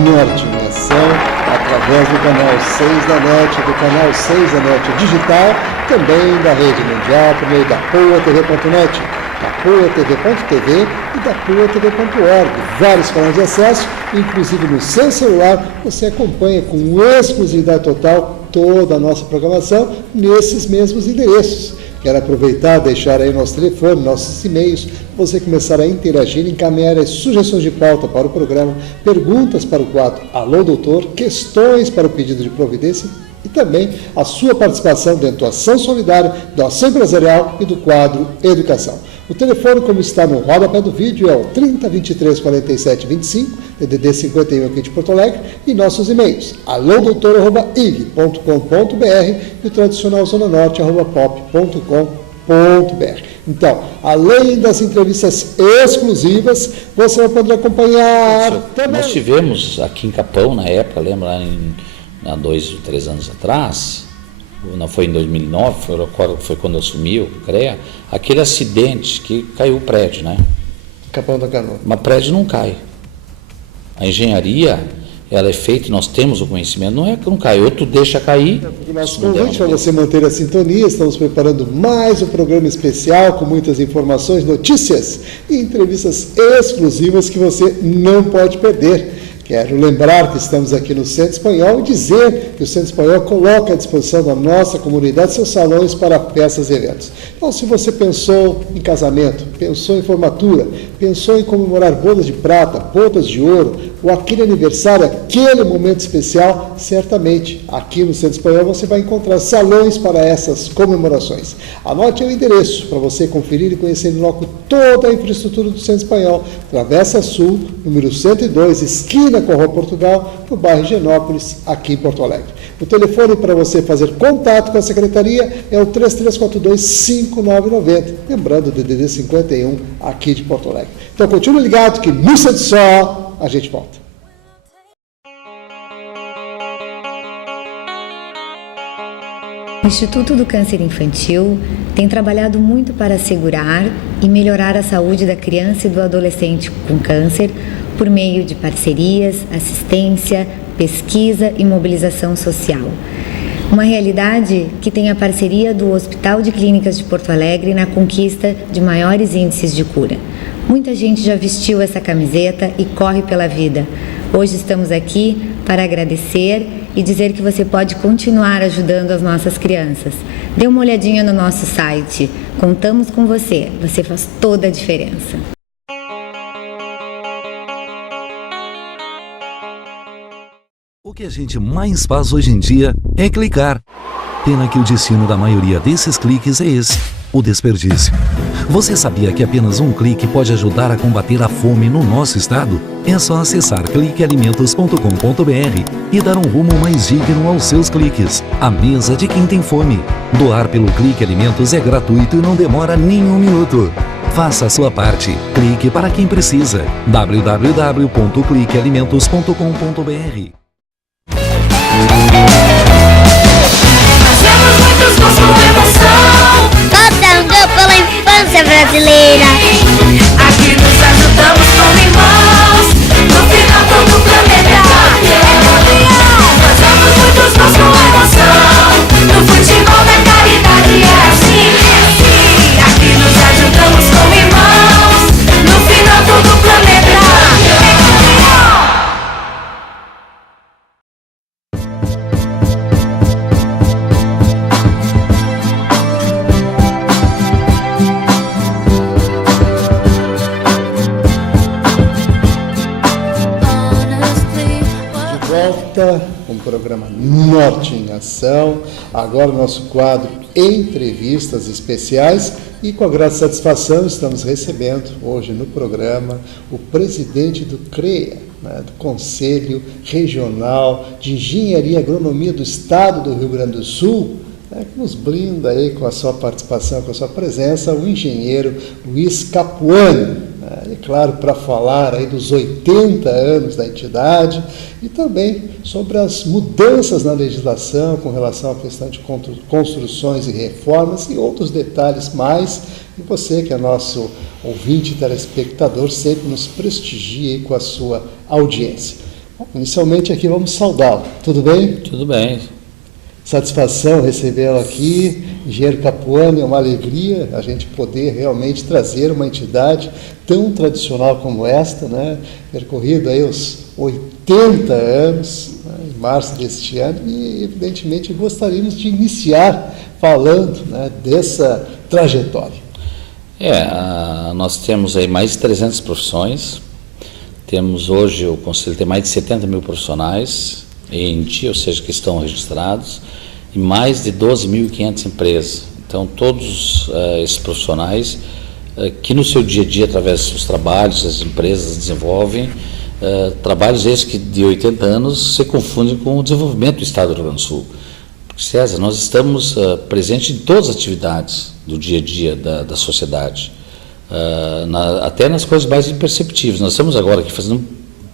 Norte em Ação, através do canal 6 da NET, do canal 6 da NET Digital, também da Rede Mundial, por meio da PoaTV.net, da PoaTV.tv e da PoaTV.org. Vários canais de acesso, inclusive no seu celular, você acompanha com exclusividade total toda a nossa programação nesses mesmos endereços. Quero aproveitar e deixar aí o nosso telefone, nossos e-mails, para você começar a interagir, encaminhar as sugestões de pauta para o programa, perguntas para o quadro Alô Doutor, questões para o pedido de providência e também a sua participação dentro da ação solidária, da ação empresarial e do quadro Educação. O telefone, como está no rodapé do vídeo, é o 30 23 47 25, DDD 51 aqui de Porto Alegre, e nossos e-mails, alodoutor@ig.com.br e o tradicional zonanote@pop.com.br. Então, além das entrevistas exclusivas, você vai poder acompanhar também. Nós tivemos aqui em Capão, na época, lembra, há 2 ou 3 anos atrás, não foi em 2009, foi quando eu assumi o CREA, aquele acidente que caiu o prédio, né? Capão da Canoa. Mas prédio não cai. A engenharia, ela é feita, nós temos o conhecimento, não é que não cai, outro deixa cair. O nosso convite para você manter a sintonia, estamos preparando mais um programa especial com muitas informações, notícias e entrevistas exclusivas que você não pode perder. Quero lembrar que estamos aqui no Centro Espanhol e dizer que o Centro Espanhol coloca à disposição da nossa comunidade seus salões para festas e eventos. Então, se você pensou em casamento, pensou em formatura, pensou em comemorar bodas de prata, bodas de ouro, ou aquele aniversário, aquele momento especial, certamente aqui no Centro Espanhol você vai encontrar salões para essas comemorações. Anote o endereço para você conferir e conhecer em loco toda a infraestrutura do Centro Espanhol, Travessa Sul, número 102, esquina com a Rua Portugal, no bairro Higienópolis, aqui em Porto Alegre. O telefone para você fazer contato com a secretaria é o 3342-5990, lembrando o DDD 51 aqui de Porto Alegre. Então continue ligado que no Centro Só a gente volta. O Instituto do Câncer Infantil tem trabalhado muito para assegurar e melhorar a saúde da criança e do adolescente com câncer por meio de parcerias, assistência, pesquisa e mobilização social. Uma realidade que tem a parceria do Hospital de Clínicas de Porto Alegre na conquista de maiores índices de cura. Muita gente já vestiu essa camiseta e corre pela vida. Hoje estamos aqui para agradecer e dizer que você pode continuar ajudando as nossas crianças. Dê uma olhadinha no nosso site. Contamos com você. Você faz toda a diferença. O que a gente mais faz hoje em dia é clicar. Pena que o destino da maioria desses cliques é esse, o desperdício. Você sabia que apenas um clique pode ajudar a combater a fome no nosso estado? É só acessar cliquealimentos.com.br e dar um rumo mais digno aos seus cliques. A mesa de quem tem fome. Doar pelo Clique Alimentos é gratuito e não demora nem um minuto. Faça a sua parte. Clique para quem precisa. www.cliquealimentos.com.br. Fazemos muitos gols com emoção. Contando pela infância brasileira. Aqui nos ajudamos como irmãos. No final todo o planeta é campeão. Fazemos muitos gols com emoção. No futebol da caridade é assim. Aqui nos ajudamos como irmãos. No final todo o planeta é campeão. Com o programa Norte em Ação, agora o nosso quadro Entrevistas Especiais, e com a grande satisfação estamos recebendo hoje no programa o presidente do CREA, do Conselho Regional de Engenharia e Agronomia do Estado do Rio Grande do Sul, que nos brinda aí com a sua participação, com a sua presença, o engenheiro Luiz Capuani. E claro, para falar aí dos 80 anos da entidade e também sobre as mudanças na legislação com relação à questão de construções e reformas e outros detalhes mais. E você, que é nosso ouvinte e telespectador, sempre nos prestigia aí com a sua audiência. Inicialmente aqui vamos saudá-lo. Tudo bem? Tudo bem. Satisfação recebê-lo aqui, engenheiro Capuano, é uma alegria a gente poder realmente trazer uma entidade tão tradicional como esta, né? Percorrido aí os 80 anos, né? Em março deste ano, e evidentemente gostaríamos de iniciar falando, né, dessa trajetória. Nós temos aí mais de 300 profissões, temos hoje, o Conselho tem mais de 70 mil profissionais em dia, ou seja, que estão registrados, e mais de 12.500 empresas. Então, todos esses profissionais que no seu dia a dia, através dos trabalhos, as empresas desenvolvem, trabalhos esses que de 80 anos se confundem com o desenvolvimento do Estado do Rio Grande do Sul. Porque, César, nós estamos presentes em todas as atividades do dia a dia da sociedade, até nas coisas mais imperceptíveis. Nós estamos agora aqui fazendo um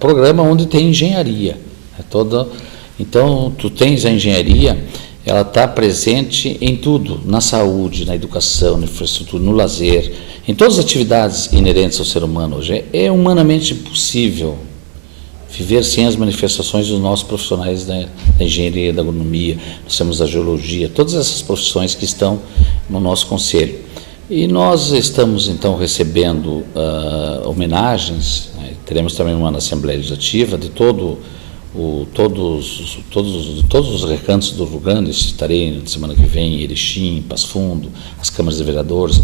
programa onde tem engenharia. Então, tu tens a engenharia, ela está presente em tudo, na saúde, na educação, na infraestrutura, no lazer, em todas as atividades inerentes ao ser humano hoje. É humanamente impossível viver sem as manifestações dos nossos profissionais da engenharia, da agronomia, nós temos a geologia, todas essas profissões que estão no nosso conselho. E nós estamos, então, recebendo homenagens, né? Teremos também uma na Assembleia Legislativa de todos os recantos do Rio Grande. Estarei na semana que vem em Erechim, Passo Fundo, as câmaras de vereadores,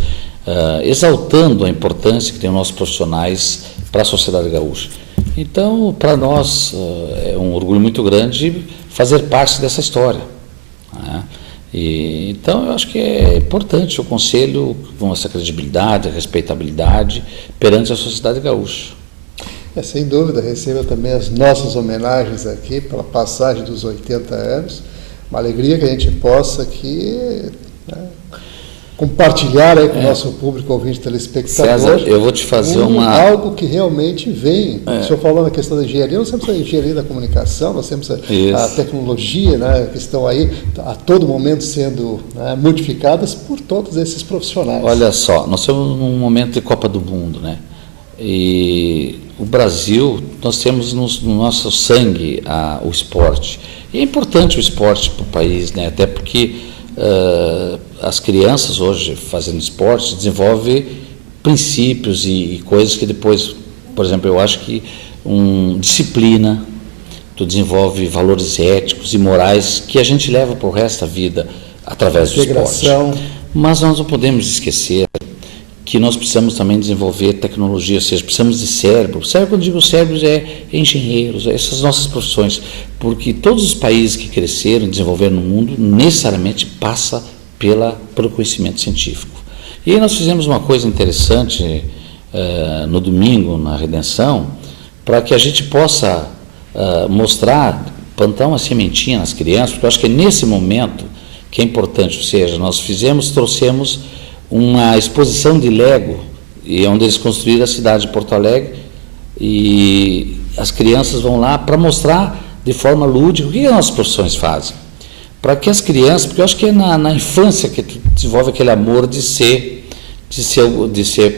exaltando a importância que tem os nossos profissionais para a sociedade gaúcha. Então, para nós, é um orgulho muito grande fazer parte dessa história, né? Então, eu acho que é importante o Conselho, com essa credibilidade, respeitabilidade perante a sociedade gaúcha. Sem dúvida, receba também as nossas homenagens aqui pela passagem dos 80 anos. Uma alegria que a gente possa aqui, né, compartilhar aí com o nosso público ouvinte telespectador. César, eu vou te fazer algo que realmente vem. O senhor falou na questão da engenharia, nós temos a engenharia da comunicação, nós temos a tecnologia, né, que estão aí a todo momento sendo, né, modificadas por todos esses profissionais. Olha só, nós estamos num momento de Copa do Mundo, né? E o Brasil, nós temos no nosso sangue o esporte. E é importante o esporte para o país, né? Até porque as crianças hoje fazendo esporte desenvolvem princípios e coisas que depois, por exemplo, eu acho que disciplina, tu desenvolve valores éticos e morais que a gente leva para o resto da vida através do esporte. Mas nós não podemos esquecer que nós precisamos também desenvolver tecnologia, ou seja, precisamos de cérebro. Cérebro, quando digo cérebros, é engenheiros, essas nossas profissões, porque todos os países que cresceram e desenvolveram no mundo, necessariamente passa pelo conhecimento científico. E aí nós fizemos uma coisa interessante no domingo, na Redenção, para que a gente possa mostrar, plantar uma sementinha nas crianças, porque eu acho que é nesse momento que é importante, ou seja, nós trouxemos uma exposição de Lego, e onde eles construíram a cidade de Porto Alegre, e as crianças vão lá para mostrar de forma lúdica o que as nossas profissões fazem. Para que as crianças, porque eu acho que é na infância que tu desenvolve aquele amor de ser,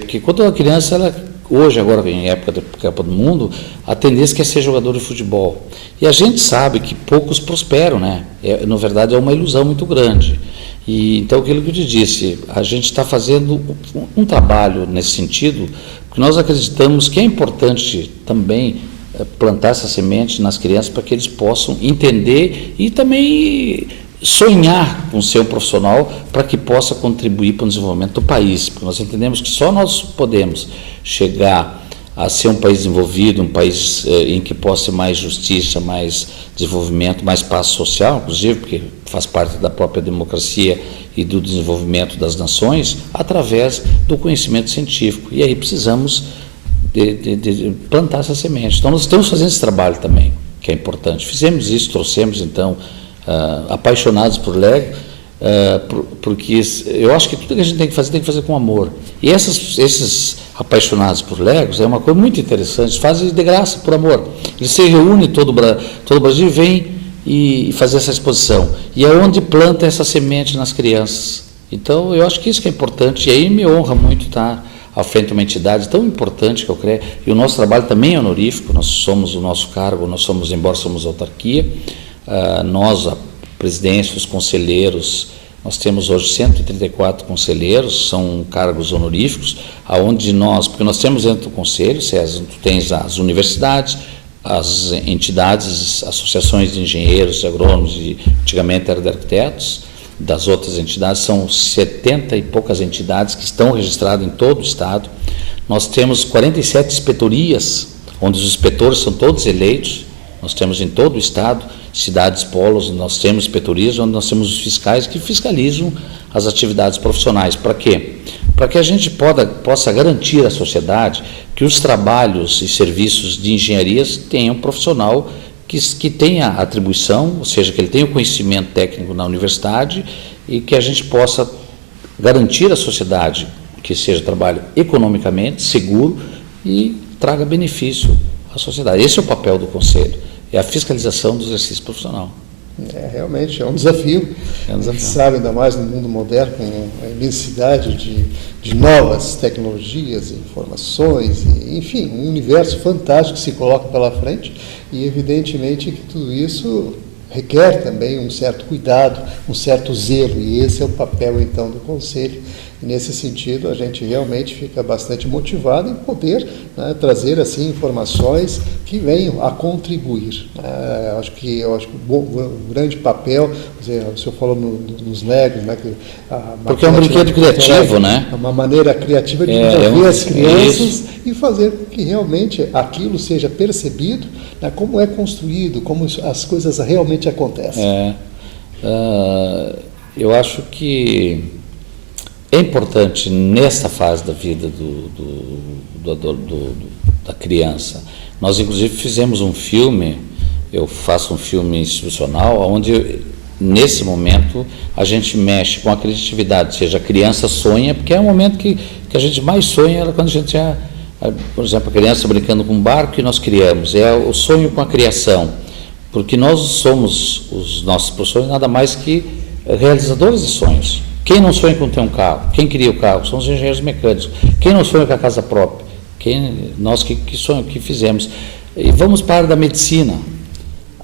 porque quando a criança, hoje, agora em época da Copa do Mundo, a tendência é ser jogador de futebol. E a gente sabe que poucos prosperam, né? Na verdade, é uma ilusão muito grande. E então, aquilo que eu te disse, a gente está fazendo um trabalho nesse sentido, porque nós acreditamos que é importante também plantar essa semente nas crianças para que eles possam entender e também sonhar com ser um profissional para que possa contribuir para o desenvolvimento do país, porque nós entendemos que só nós podemos chegar a ser um país desenvolvido, um país em que possa ter mais justiça, mais desenvolvimento, mais paz social, inclusive, porque faz parte da própria democracia e do desenvolvimento das nações, através do conhecimento científico. E aí precisamos de plantar essa semente. Então, nós estamos fazendo esse trabalho também, que é importante. Fizemos isso, trouxemos, então, apaixonados por Lego, porque eu acho que tudo que a gente tem que fazer com amor. E esses apaixonados por Legos é uma coisa muito interessante, fazem de graça, por amor. Eles se reúnem, todo o Brasil vem e fazer essa exposição. E é onde planta essa semente nas crianças. Então, eu acho que isso que é importante, e aí me honra muito estar à frente de uma entidade tão importante que é o CREA, e o nosso trabalho também é honorífico, nós somos o nosso cargo, embora somos autarquia, nós, a presidência, os conselheiros, nós temos hoje 134 conselheiros, são cargos honoríficos, porque nós temos dentro do conselho, César, tu tens as universidades, as entidades, associações de engenheiros, de agrônomos, antigamente era de arquitetos, das outras entidades, são 70 e poucas entidades que estão registradas em todo o estado. Nós temos 47 inspetorias, onde os inspetores são todos eleitos, nós temos em todo o estado, cidades, polos, nós temos inspetorias, onde nós temos os fiscais que fiscalizam as atividades profissionais. Para quê? Para que a gente possa garantir à sociedade que os trabalhos e serviços de engenharias tenham um profissional que tenha atribuição, ou seja, que ele tenha o conhecimento técnico na universidade e que a gente possa garantir à sociedade que seja trabalho economicamente seguro e traga benefício à sociedade. Esse é o papel do Conselho, é a fiscalização do exercício profissional. Realmente é um desafio. A gente sabe, ainda mais no mundo moderno, com a imensidade de novas tecnologias, informações, enfim, um universo fantástico que se coloca pela frente, e evidentemente que tudo isso requer também um certo cuidado, um certo zelo, e esse é o papel então do Conselho. E nesse sentido, a gente realmente fica bastante motivado em poder, né, trazer assim informações que venham a contribuir. Eu acho que o grande papel, o senhor falou nos Legos, né, porque é um brinquedo criativo, né? É uma maneira criativa de envolver as crianças e fazer com que realmente aquilo seja percebido, né, como é construído, como as coisas realmente acontecem. Eu acho que é importante, nessa fase da vida da criança, nós inclusive fizemos um filme, eu faço um filme institucional, onde nesse momento a gente mexe com a criatividade, ou seja, a criança sonha, porque é o momento que a gente mais sonha, era quando a gente por exemplo, a criança brincando com um barco que nós criamos, é o sonho com a criação, porque nós somos, os nossos professores, nada mais que realizadores de sonhos. Quem não sonha com ter um carro? Quem cria o carro? São os engenheiros mecânicos. Quem não sonha com a casa própria? Nós que fizemos. E vamos para a área da medicina.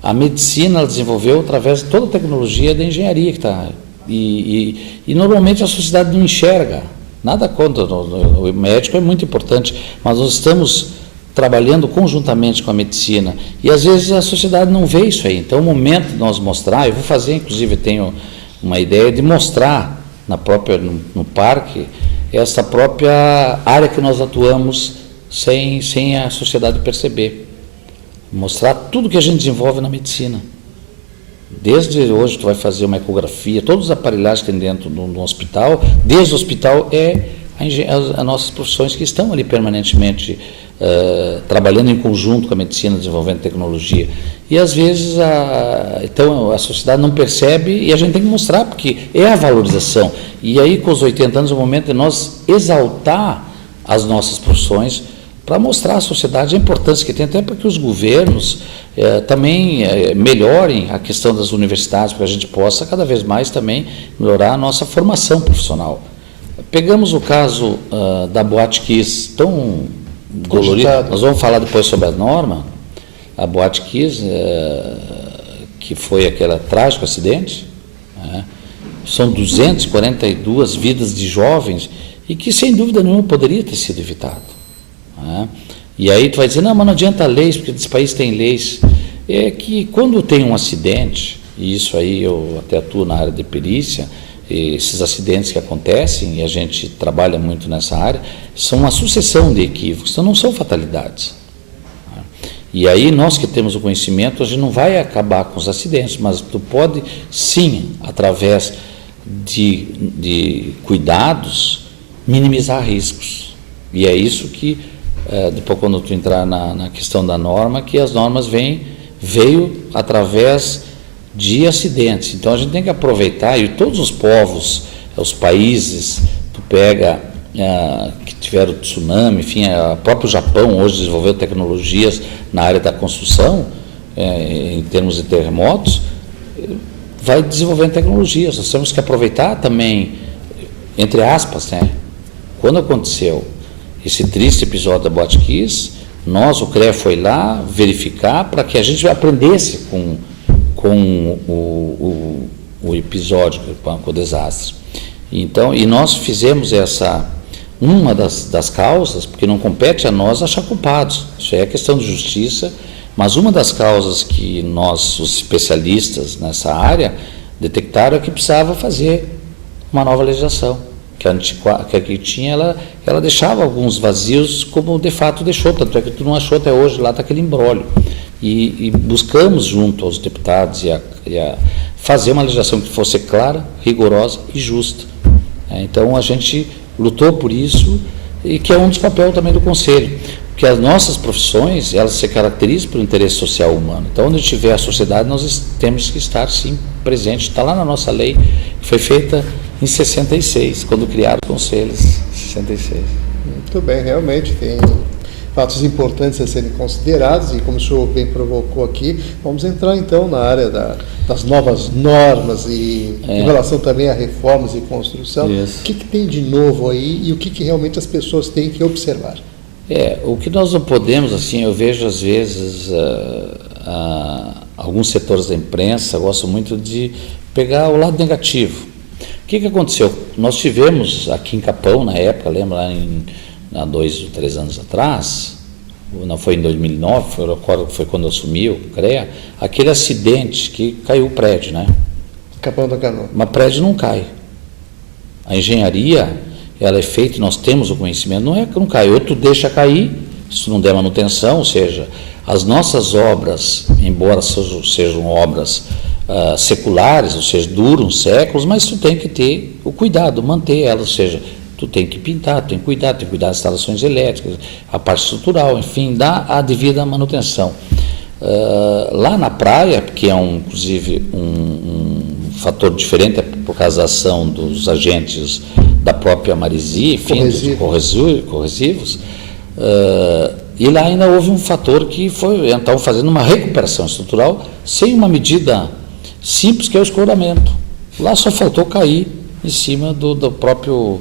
A medicina ela desenvolveu através de toda a tecnologia da engenharia que está. E normalmente a sociedade não enxerga. Nada contra, o médico é muito importante, mas nós estamos trabalhando conjuntamente com a medicina. E às vezes a sociedade não vê isso aí. Então, o momento de nós mostrar, eu vou fazer, inclusive, tenho uma ideia de mostrar no parque, essa própria área que nós atuamos sem a sociedade perceber. Mostrar tudo que a gente desenvolve na medicina. Desde hoje tu vai fazer uma ecografia, todos os aparelhagens que tem dentro do hospital, desde o hospital as nossas profissões que estão ali permanentemente trabalhando em conjunto com a medicina, desenvolvendo tecnologia. E às vezes então a sociedade não percebe e a gente tem que mostrar, porque é a valorização. E aí com os 80 anos é o momento de nós exaltar as nossas profissões para mostrar à sociedade a importância que tem, até para que os governos também melhorem a questão das universidades, para que a gente possa cada vez mais também melhorar a nossa formação profissional. Pegamos o caso da Boate Kiss, tão dolorido, nós vamos falar depois sobre a norma. A Boate Kiss, que foi aquele trágico acidente, são 242 vidas de jovens e que sem dúvida nenhuma poderia ter sido evitado. E aí tu vai dizer, não, mas não adianta leis, porque esse país tem leis. É que quando tem um acidente, e isso aí eu até atuo na área de perícia, esses acidentes que acontecem, e a gente trabalha muito nessa área, são uma sucessão de equívocos, então não são fatalidades. E aí nós que temos o conhecimento, a gente não vai acabar com os acidentes, mas tu pode sim, através de cuidados, minimizar riscos. E é isso que, depois quando tu entrar na questão da norma, que as normas veio através de acidentes. Então a gente tem que aproveitar, e todos os povos, os países, tu pega que tiveram tsunami, enfim, o próprio Japão hoje desenvolveu tecnologias na área da construção, em termos de terremotos, vai desenvolvendo tecnologias. Nós temos que aproveitar também, entre aspas, né? Quando aconteceu esse triste episódio da Boate Kiss, o CREA foi lá verificar para que a gente aprendesse com o episódio, com o desastre. Então, e nós fizemos uma das causas, porque não compete a nós achar culpados, isso é questão de justiça, mas uma das causas que nós, os especialistas nessa área, detectaram é que precisava fazer uma nova legislação, que a que tinha, ela deixava alguns vazios, como de fato deixou, tanto é que tu não achou até hoje, lá está aquele imbróglio. E buscamos, junto aos deputados, fazer uma legislação que fosse clara, rigorosa e justa. Então, a gente lutou por isso, e que é um dos papéis também do Conselho, porque as nossas profissões, elas se caracterizam pelo interesse social humano. Então, onde tiver a sociedade, nós temos que estar, sim, presentes. Está lá na nossa lei, que foi feita em 66, quando criaram os conselhos, 66. Muito bem, realmente tem fatos importantes a serem considerados, e como o senhor bem provocou aqui, vamos entrar então na área das novas normas e em relação também a reformas e construção. Isso. O que tem de novo aí e o que realmente as pessoas têm que observar? O que nós não podemos, assim, eu vejo às vezes alguns setores da imprensa gostam muito de pegar o lado negativo. O que aconteceu? Nós tivemos aqui em Capão, na época, lembra, há 2 ou 3 anos atrás, não foi em 2009, foi quando eu assumi o CREA, aquele acidente que caiu o prédio, né? Capão da Canoa. Mas prédio não cai. A engenharia, ela é feita, nós temos o conhecimento, não é que não cai, ou tu deixa cair, se tu não der manutenção, ou seja, as nossas obras, embora sejam obras seculares, ou seja, duram séculos, mas tu tem que ter o cuidado, manter elas, ou seja, tu tem que pintar, tu tem que cuidar das instalações elétricas, a parte estrutural, enfim, dá a devida manutenção. Lá na praia, que é inclusive um fator diferente por causa da ação dos agentes da própria Maresi, enfim, dos corrosivos, e lá ainda houve um fator que foi, então, fazendo uma recuperação estrutural sem uma medida simples, que é o escoramento. Lá só faltou cair em cima do próprio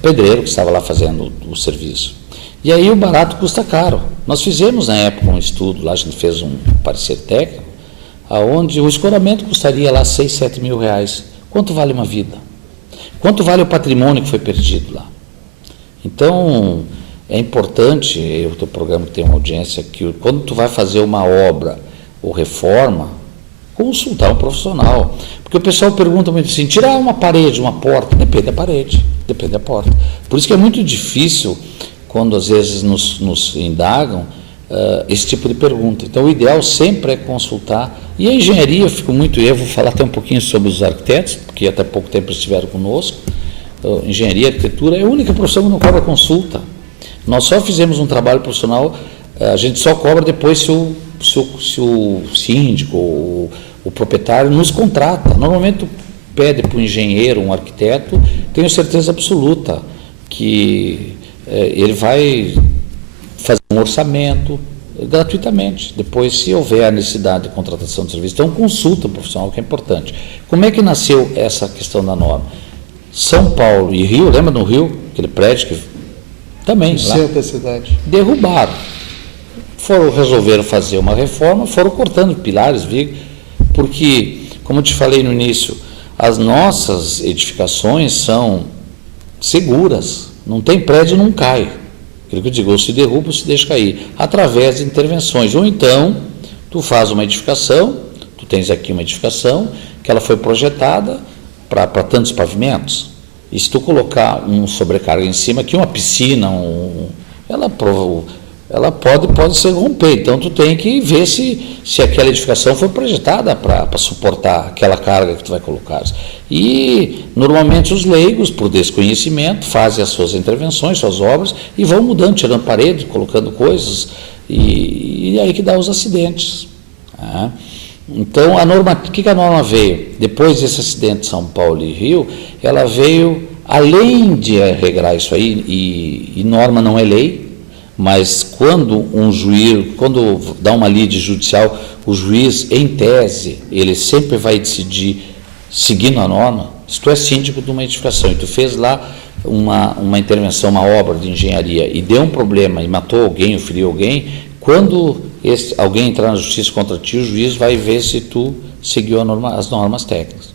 pedreiro que estava lá fazendo o serviço. E aí o barato custa caro. Nós fizemos na época um estudo, lá a gente fez um parecer técnico, onde o escoramento custaria lá 6, 7 mil reais. Quanto vale uma vida? Quanto vale o patrimônio que foi perdido lá? Então, é importante, o teu programa tem uma audiência, que quando tu vai fazer uma obra ou reforma, consultar um profissional. Porque o pessoal pergunta muito assim, tirar uma parede, uma porta, depende da parede, depende da porta. Por isso que é muito difícil, quando às vezes nos indagam, esse tipo de pergunta. Então, o ideal sempre é consultar. E a engenharia, eu vou falar até um pouquinho sobre os arquitetos, porque até pouco tempo estiveram conosco. Engenharia e arquitetura é a única profissão que não cobra consulta. Nós só fizemos um trabalho profissional, a gente só cobra depois se o síndico ou o proprietário nos contrata. Normalmente tu pede para o engenheiro, um arquiteto, tenho certeza absoluta que ele vai fazer um orçamento gratuitamente. Depois, se houver a necessidade de contratação de serviço, então consulta o profissional, que é importante. Como é que nasceu essa questão da norma? São Paulo e Rio, lembra no Rio, aquele prédio que também no centro da cidade, derrubaram. Resolveram fazer uma reforma, foram cortando pilares, porque, como eu te falei no início, as nossas edificações são seguras, não tem prédio, não cai. Aquilo que eu digo, ou se derruba ou se deixa cair, através de intervenções. Ou então, tu faz uma edificação, tu tens aqui uma edificação, que ela foi projetada para tantos pavimentos, e se tu colocar um sobrecarga em cima, aqui uma piscina, ela pode se romper. Então, tu tem que ver se aquela edificação foi projetada para suportar aquela carga que tu vai colocar. E, normalmente, os leigos, por desconhecimento, fazem as suas intervenções, suas obras, e vão mudando, tirando parede, colocando coisas, e aí que dá os acidentes. Né? Então, o que a norma veio? Depois desse acidente de São Paulo e Rio, ela veio, além de regrar isso aí, e norma não é lei, mas quando quando dá uma lide judicial, o juiz, em tese, ele sempre vai decidir seguindo a norma. Se tu é síndico de uma edificação e tu fez lá uma intervenção, uma obra de engenharia e deu um problema e matou alguém ou feriu alguém, quando alguém entrar na justiça contra ti, o juiz vai ver se tu seguiu as normas técnicas.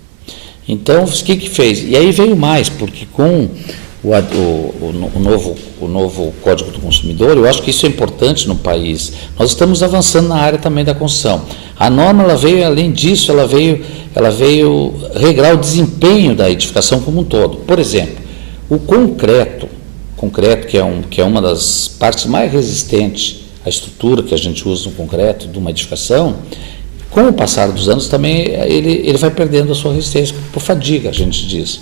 Então, o que fez? E aí veio mais, porque com o novo Código do Consumidor, eu acho que isso é importante no país. Nós estamos avançando na área também da construção. A norma, ela veio, além disso, ela veio regrar o desempenho da edificação como um todo. Por exemplo, o concreto que é uma das partes mais resistentes à estrutura que a gente usa no concreto de uma edificação, com o passar dos anos também ele vai perdendo a sua resistência, por fadiga, a gente diz.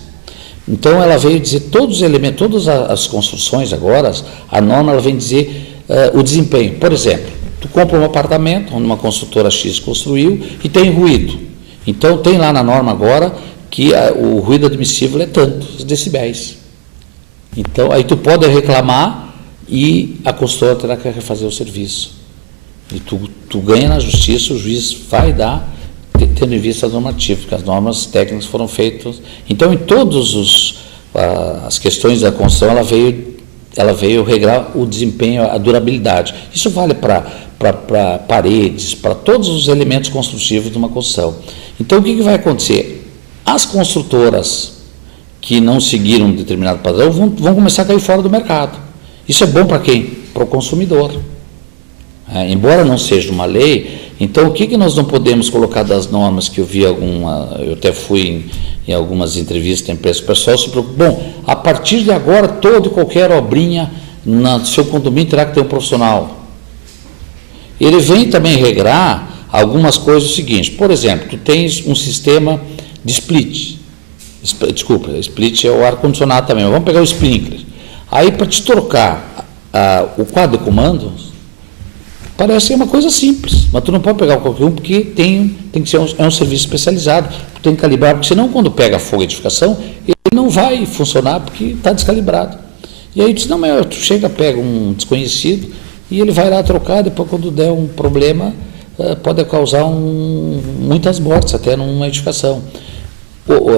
Então ela veio dizer todos os elementos, todas as construções agora, a norma ela vem dizer o desempenho. Por exemplo, tu compra um apartamento onde uma construtora X construiu e tem ruído. Então tem lá na norma agora que o ruído admissível é tantos decibéis. Então aí tu pode reclamar e a construtora terá que refazer o serviço. E tu ganha na justiça, o juiz vai dar, tendo em vista as normativas, porque as normas técnicas foram feitas. Então, em todas as questões da construção, ela veio regrar o desempenho, a durabilidade. Isso vale para paredes, para todos os elementos construtivos de uma construção. Então, o que vai acontecer? As construtoras que não seguiram um determinado padrão vão começar a cair fora do mercado. Isso é bom para quem? Para o consumidor. Embora não seja uma lei, então o que nós não podemos colocar das normas que eu vi eu até fui em algumas entrevistas da imprensa, o pessoal se preocupa, bom, a partir de agora toda e qualquer obrinha no seu condomínio terá que ter um profissional. Ele vem também regrar algumas coisas o seguinte, por exemplo, tu tens um sistema de split, split é o ar-condicionado também, mas vamos pegar o sprinkler, aí para te trocar o quadro de comandos, parece ser uma coisa simples, mas tu não pode pegar qualquer um, porque tem que ser um serviço especializado, tu tem que calibrar, porque senão quando pega fogo de edificação, ele não vai funcionar porque está descalibrado. E aí tu diz, não, mas tu chega, pega um desconhecido e ele vai lá trocar, depois quando der um problema, pode causar muitas mortes até numa edificação.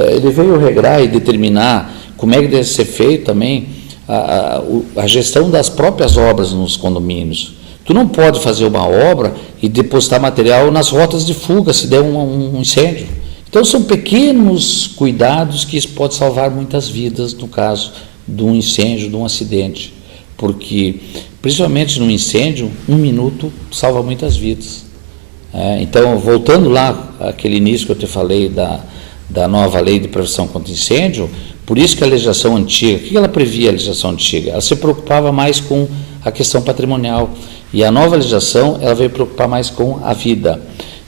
Ele veio regrar e determinar como é que deve ser feito também a gestão das próprias obras nos condomínios. Tu não pode fazer uma obra e depositar material nas rotas de fuga se der um incêndio. Então são pequenos cuidados que isso pode salvar muitas vidas no caso de um incêndio, de um acidente. Porque, principalmente no incêndio, 1 minuto salva muitas vidas. Então, voltando lá àquele início que eu te falei da nova lei de prevenção contra incêndio, por isso que a legislação antiga, o que ela previa a legislação antiga? Ela se preocupava mais com a questão patrimonial. E a nova legislação, ela veio preocupar mais com a vida.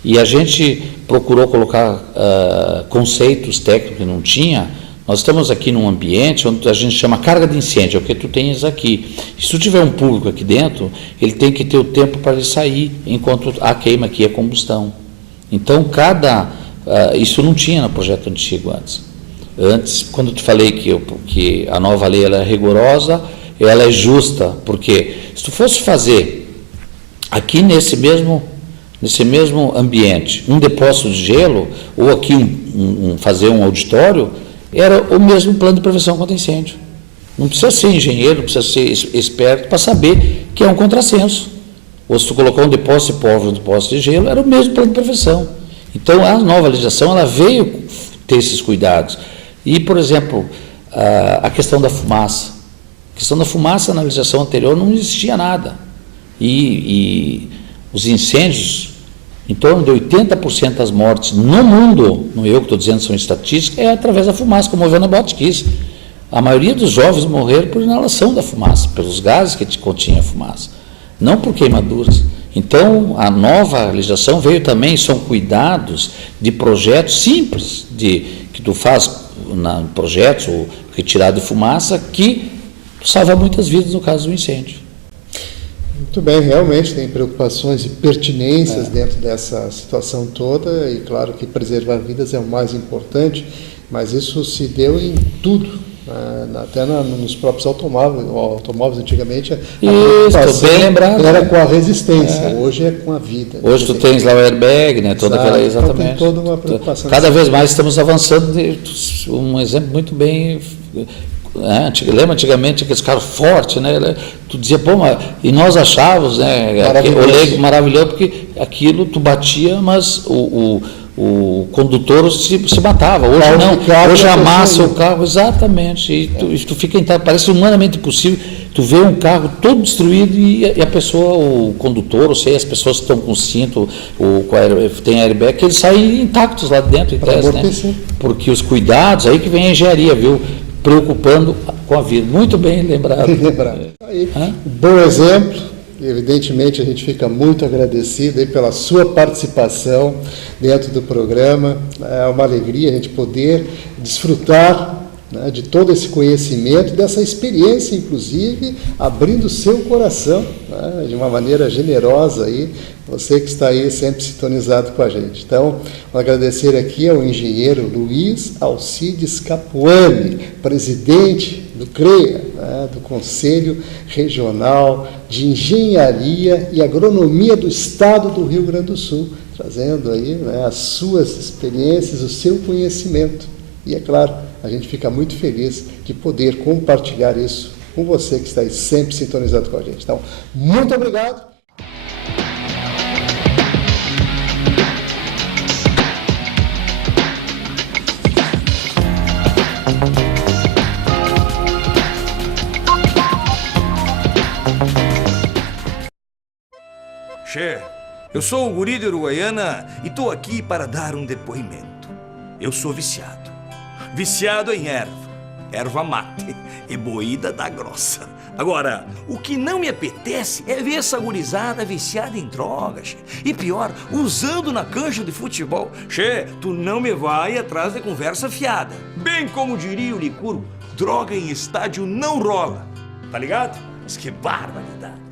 E a gente procurou colocar conceitos técnicos que não tinha. Nós estamos aqui num ambiente onde a gente chama carga de incêndio, é o que tu tens aqui. Se tu tiver um público aqui dentro, ele tem que ter o tempo para ele sair, enquanto a queima aqui é combustão. Então, isso não tinha no projeto antigo antes. Antes, quando eu te falei que a nova lei ela é rigorosa, ela é justa, porque se tu fosse fazer aqui nesse mesmo ambiente um depósito de gelo, ou aqui fazer um auditório, era o mesmo plano de prevenção contra incêndio. Não precisa ser engenheiro, não precisa ser esperto para saber que é um contrassenso. Ou se tu colocar um depósito de pólvora, um depósito de gelo, era o mesmo plano de prevenção. Então a nova legislação ela veio ter esses cuidados. E, por exemplo, a questão da fumaça. A questão da fumaça na legislação anterior não existia nada. E os incêndios, em torno de 80% das mortes no mundo, não eu que estou dizendo, são estatísticas, é através da fumaça, como a Giovanna Botti disse. A maioria dos jovens morreram por inalação da fumaça, pelos gases que continha a fumaça, não por queimaduras. Então, a nova legislação veio também, são cuidados de projetos simples, que tu faz em projetos, ou retirada de fumaça, que salva muitas vidas no caso do incêndio. Muito bem, realmente tem preocupações e pertinências dentro dessa situação toda, e claro que preservar vidas é o mais importante, mas isso se deu em tudo, até nos próprios automóveis antigamente a preocupação bem lembrado, era com a resistência, hoje é com a vida. Hoje tu tens lá o airbag, né, toda aquela, exatamente. Então tem toda uma preocupação. Cada vez mais estamos avançando, um exemplo muito bem Lembra antigamente aqueles carros fortes, né? Tu dizia, pô, mas... E nós achávamos, né? Maravilhoso. Maravilhoso, porque aquilo tu batia, mas o condutor se matava. Hoje não, hoje amassa o carro, exatamente. E tu fica, parece humanamente impossível. Tu vê um carro todo destruído e a pessoa, o condutor, ou seja, as pessoas que estão com cinto, tem airbag, eles saem intactos lá dentro, em tese, né? Porque os cuidados, aí que vem a engenharia, viu? Preocupando com a vida. Muito bem lembrado. Aí, bom exemplo. Evidentemente, a gente fica muito agradecido aí pela sua participação dentro do programa. É uma alegria a gente poder desfrutar, né, de todo esse conhecimento, dessa experiência, inclusive, abrindo o seu coração, né, de uma maneira generosa aí, você que está aí sempre sintonizado com a gente. Então, vou agradecer aqui ao engenheiro Luiz Alcides Capuani, presidente do CREA, né, do Conselho Regional de Engenharia e Agronomia do Estado do Rio Grande do Sul, trazendo aí, né, as suas experiências, o seu conhecimento. E, é claro, a gente fica muito feliz de poder compartilhar isso com você que está aí sempre sintonizado com a gente. Então, muito obrigado. Che, eu sou o guri de Uruguaiana e estou aqui para dar um depoimento. Eu sou viciado. Viciado em erva mate e moída da grossa. Agora, o que não me apetece é ver essa gurizada viciada em drogas, che. E pior, usando na cancha de futebol. Che, tu não me vai atrás de conversa fiada. Bem como diria o Licurgo, droga em estádio não rola. Tá ligado? Mas que barbaridade.